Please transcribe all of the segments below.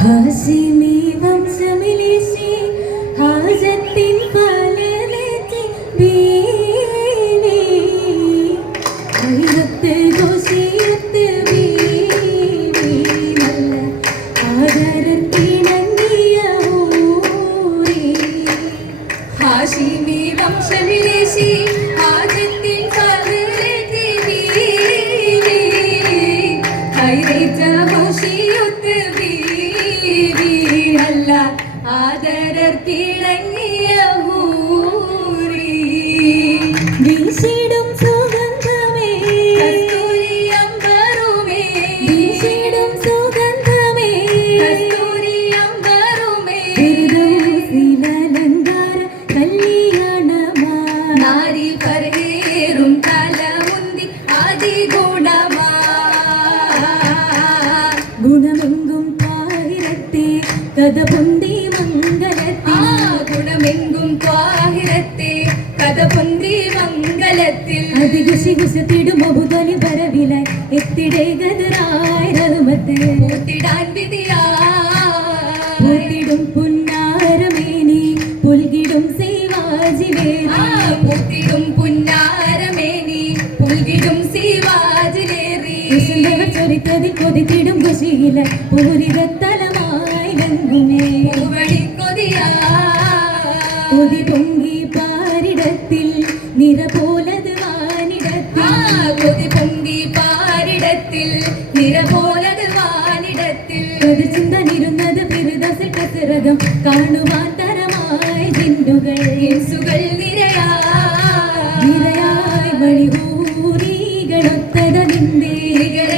ഹാസിമി വംശമിലേശി ഹാജത്തിൻ പാലനത്തി ബീവി ഐരത്ത് ഘോഷിയത്ത് ബീവി നല്ല ആദരത്തിണങ്ങിയ ഊരി ഹാഷിമി വംശമിലേശി ഹാജത്തിൻ പാലനത്തി ബീവി ഐരത്ത് ഘോഷിയത്ത് നല്ല ആദരത്തിണങ്ങിയ ഊരി വീശിടും സുഗന്ധമേ കസ്തൂരി അമ്പറുമേ വീശിടും സുഗന്ധമേ കസ്തൂരി അമ്പറുമേ ഫിർദൗസിലലങ്കാര കല്യാണമാ നാരി പരേറും തലമുന്തി അതിഗുണമാ ഗുണമെങ്കും കഥ പൊന്തി മംഗലത്തിൽ ഗുണമെങ്കും ത്വാഹിരത്തെ കഥ പൊന്തി മംഗലത്തിൽ അതികുശികുശത്തിടും അബുദലി വരവിലായി എത്തിടേ ഗദറായി റഹ്മത്ത് പൂത്തിടാൻ വിധിയായിടും പുന്നാരമേനി പുൽകിടും സീവാജിലേറി പൂത്തിടും പുന്നാരമേനി പുൽകിടും സീവാജിലേറി ചൊരിത്തതിൽ കൊതിത്തിടും കുശിയില പൂരിതത്തലമായി കൊതി പൊങ്കി പാരിടത്തിൽ നിറ പോലത് വാനിടത്തിൽ കൊതി പൊങ്കി പാരിടത്തിൽ നിറ പോലത് വാനിടത്തിൽ ഒരു ചിന്തനിരുന്നത് ഫിർദൗസിൽ കസറകം കാണുവാൻ തരമായി ജിന്നുകൾ ഇൻസുകൾ നിരയായി വഴികൂറികളൊത്തത നിന്റെ തരുണികൾ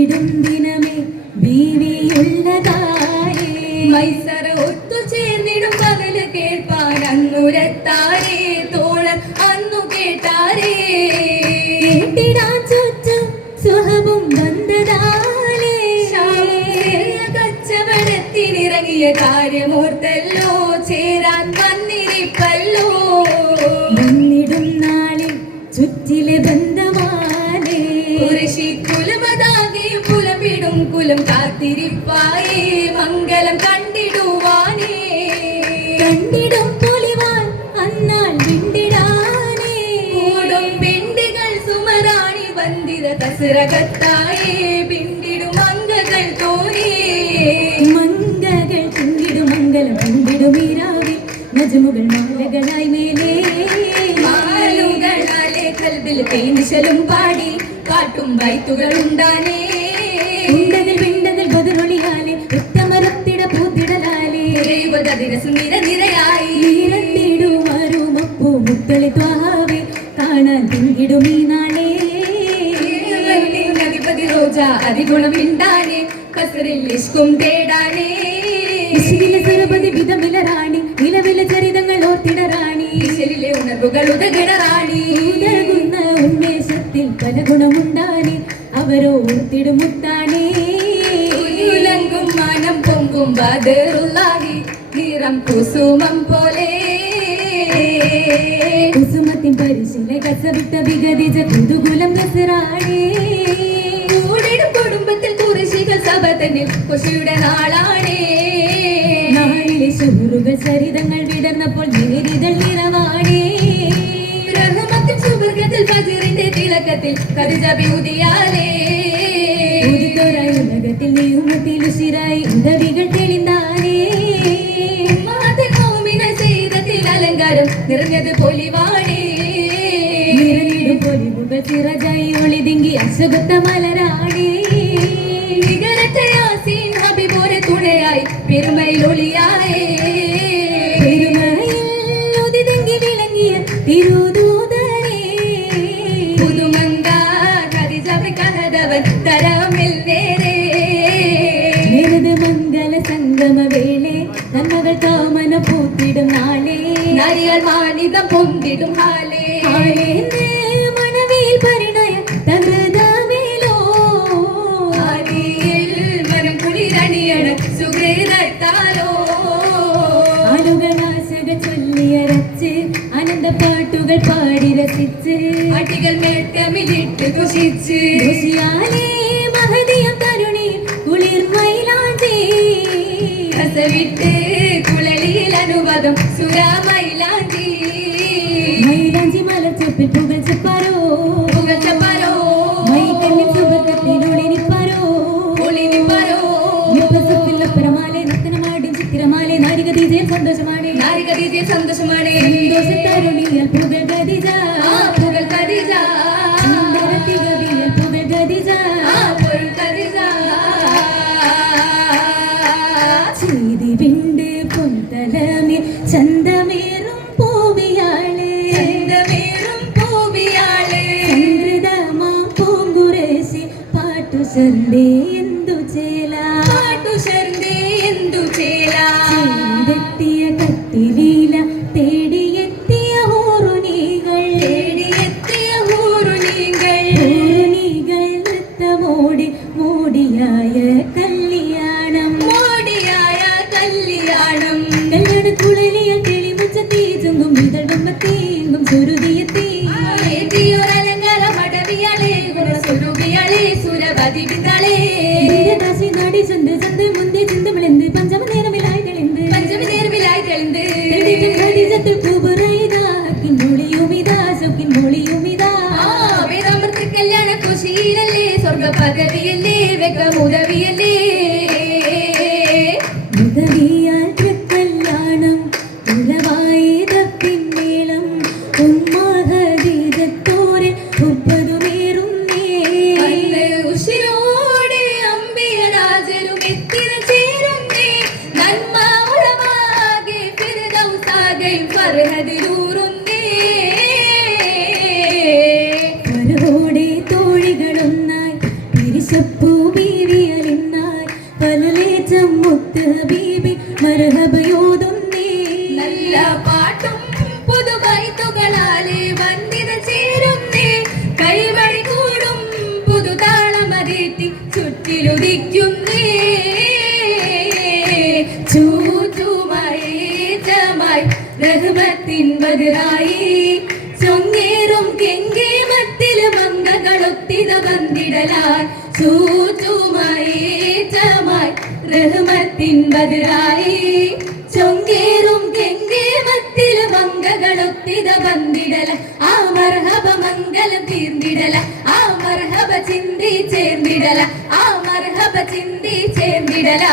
ിടും ദിനമേ ബീവിയുള്ളതാരേ മൈസറ ഒത്തുചേർന്നിടും പകല് കേൾപ്പാൻ അന്നുരത്താരേ തോഴർ അന്നു കേട്ടാരേ കേട്ടിടാൻ ചുറ്റും സുഹവും വന്നതാരേ കച്ചവടത്തിനിറങ്ങിയ കാര്യമോർത്തല്ലോ ചേരാൻ വന്നിരിപ്പല്ലോ വന്നിടും നാളിൽ ചുറ്റിലെ ബന്ധമാനേ കുലമിടും കുലം കാത്തിരിപ്പായേ മംഗലം കണ്ടിടുവാനേ കണ്ടിടും പൊലിവാൻ അന്നാൾ വിണ്ടിടാനേ ഓടും പെണ്ടികൾ സുമരാണി വന്ദിത തസ്രകത്തായേ പിണ്ടിടും മംഗകൾ തോരേ മംഗകൾ പിണ്ടിടും മംഗലം പിണ്ടിടും ഈരാവിൽ നജമുകൾ മാലകളായി മേലേ മാലുകളാലെ കൽബിൽ തേനിശലും പാടി കാട്ടും വൈത്തുകൾ ഉണ്ടാനേ ഉണ്ടതിൽ വിണ്ടതിൽ ബദറൊളിയാലെ ഉത്തമരത്തിട പൂത്തിടലാലെ നിരനിരയായി നിരത്തിടുമാരുമപ്പൂ മുത്തളി ത്വാവേ കാണാൻ പിങ്കിടും ഈ നാളെ അധിപതി റോജ അതിഗുണമിണ്ടാനേ കസറിൽ ഇഷ്കും തേടാനേ സർവതി വിധമിലറാണി നിലവിലെ ചരിതങ്ങൾ ഓർത്തിടറാണി ഈശ്വരിലെ ഉണർവുകൾ ഉദകിടറാണി ഉദകുന്ന ഉന്മേഷത്തിൽ പല ഗുണമുണ്ടാനേ അവരോ ഓർത്തിടുമുത്താനേ ഉലങ്കും മാനം പൊങ്കും ബദറുല്ലാഹി നിറം കുസുമം പോലെ കുസുമത്തിൻ പരിശീല കസവിട്ട വിഗതിജ കുതുകുലം കസറാണേ കൂടിടും കുടുംബത്തിൽ കുറിശികൾ സഭ തന്നിൽ കുശിയുടെ നാളാണേ നാളിലെ ശുഹറുകൾ ചരിതങ്ങൾ വിടർന്നപ്പോൾ നേരിതൾ നിറവാണേ റഹ്മത്തിൻ സുബർഗത്തിൽ ഫജ്റിന്റെ തിളക്കത്തിൽ ഖദീജ ബിഉദിയാലേ ഉദിത്തോരായുലകത്തിൽ നെയ്യുമത്തിൽ ഉശിരായി ഉദവികൾ തെളിന്താനേ മഹത്തിൽ മൗമിന ചെയ്തത്തിൽ അലങ്കാരം നിറഞ്ഞത് പൊലിവാണേ നിറഞ്ഞിടും പൊലിവുകൾ ചിറജായി ഒളിതിങ്കി അശുഗത്ത മലരാണേ നികരറ്റ യാസീൻ ഹബീബോരെ തുണയായി പെരുമയിൽ ഒളിയായേ പെരുമയിൽ ഉദിതെങ്കി വിളങ്ങിയ തിരുദൂതരേ മണവിൽ പരിണയ തകൃതമേലോ ആദിയിൽ മനം കുളിരണിയണ സുഹൃതത്താലോ ആളുകൾ ആശക ചൊല്ലിയരച്ച് അനന്ത പാട്ടുകൾ പാടി രസിച്ച് അടികൾ മേട്ടമിലിട്ട് കുശിച്ച് മഹതിയം തരുണി കുളിർ മൈലാഞ്ചി കസവിട്ട് കുളലിയിൽ അനുവാദം സുരാമൈലാഞ്ചി മൈലാഞ്ചി മലർച്ചപ്പിൽ പുകച്ചപ്പാരോ പുകച്ചപ്പാരോ മൈകല്ലിൽ സുവർഗത്തിലൊളിനിപ്പാരോ ഒളിനിപ്പാരോ നിപ്പസപ്പില്ലപ്പുറമാലെ നർത്തനമാടും ചിത്രമാലെ നാരിക ദീജയം സന്തോഷമാണേ നാരിക ദീജയം സന്തോഷമാണേ സന്തോഷ തരുണിയൽ പുകൾ ഗതിജ പുകൾ കദിജ സുന്ദരത്തി ഗതിയൽ പുകൾ ഗതിജ പുകൾ കദിജ ചെയ്തി വിണ്ട് പൊന്തലമേൽ ചന്തമേറും പൂവിയാളെ ചന്തമേറും പൂവിയാളെ സംഗൃതമാ പൂങ്കുരശി പാട്ടു ചന്തേ എന്തു ചേല പാട്ടു ശർദേ എന്തു ചേല ചെയ്തെത്തിയ കത്തിലീല തേടിയെത്തിയ ഹൂറുനികൾ തേടിയെത്തിയ ഹൂറുനികൾ നൃത്തമോടി മോടിയായ കല്യാണം മോടിയായ കല്യാണം കല്യാണക്കുഴലിയ കിളിമുച്ചത്തി ചുങ്കും ഇതളുമ്പത്തേങ്കും സുരുതിയെത്തി ഏതിയൊരലങ്കാര മടവിയാളെ ഗുണസ്വരൂപിയാളെ സുരപതി പിതാളെ ദാസി നാടി ചന്ത് ചന്ത് മുന്തി ചിന്തമിളന്ത് പഞ്ചമ നേരമിലായി തെളിന്ത് പഞ്ചമി നേർവിലായി തെളിந்து ഖദീജത്തുൽ കുബ്രൈദാ കിന്നൊളിയുമിതാ സൗകിന്നൊളിയുമിതാ വേദാമൃത കല്യാണ കുശീലല്ലേ സ്വർഗ പദവിയല്ലേ വെക്കമുദവിയല്ലേ മുദവിയാൽ കല്യാണം ഉലവായ പിന്നേളം ഉമ്മഹദീജത്തോരെ ഉപ്പതുമേറുന്നേ അന്ന് ഉശിരോടെ അമ്പിയരാജരും എത്തിര ചേരുന്നേ നന്മ ഉളവാകെ ഫിർദൗസാകെയും ഫർഹദിലൂറുന്നേ പരവോടെ തോഴികളൊന്നായി പിരിശപ്പൂ ബീവിയലിന്നായി പലലേറ്റം മുത്ത് ഹബീബി മർഹബയോതുന്നേ നല്ല പാട്ടും പുതുവൈത്തുകളാലെ വന്ദിത ചേരുന്നേ കൈവഴി കൂടും പുതുതാളമതേറ്റി ചുറ്റിലുദിക്കുന്നേ ചൂറ്റുമായി റഹ്മത്തിൻ ബദറായി ചൊങ്ങേറും കെങ്കേമത്തിൽ മംഗകളൊത്തിത വന്നിടലായി ചൂറ്റുമായി റഹ്മത്തിൻ ബദറായി ചൊങ്കേറും കെങ്കേമത്തിൽ മംഗകളൊത്തിത വന്നിടല ആ മർഹബ മംഗലം തീർന്നിടല ആ മർഹബ ചിന്തി ചേർന്നിടല ആ മർഹബ ചിന്തി ചേർന്നിടല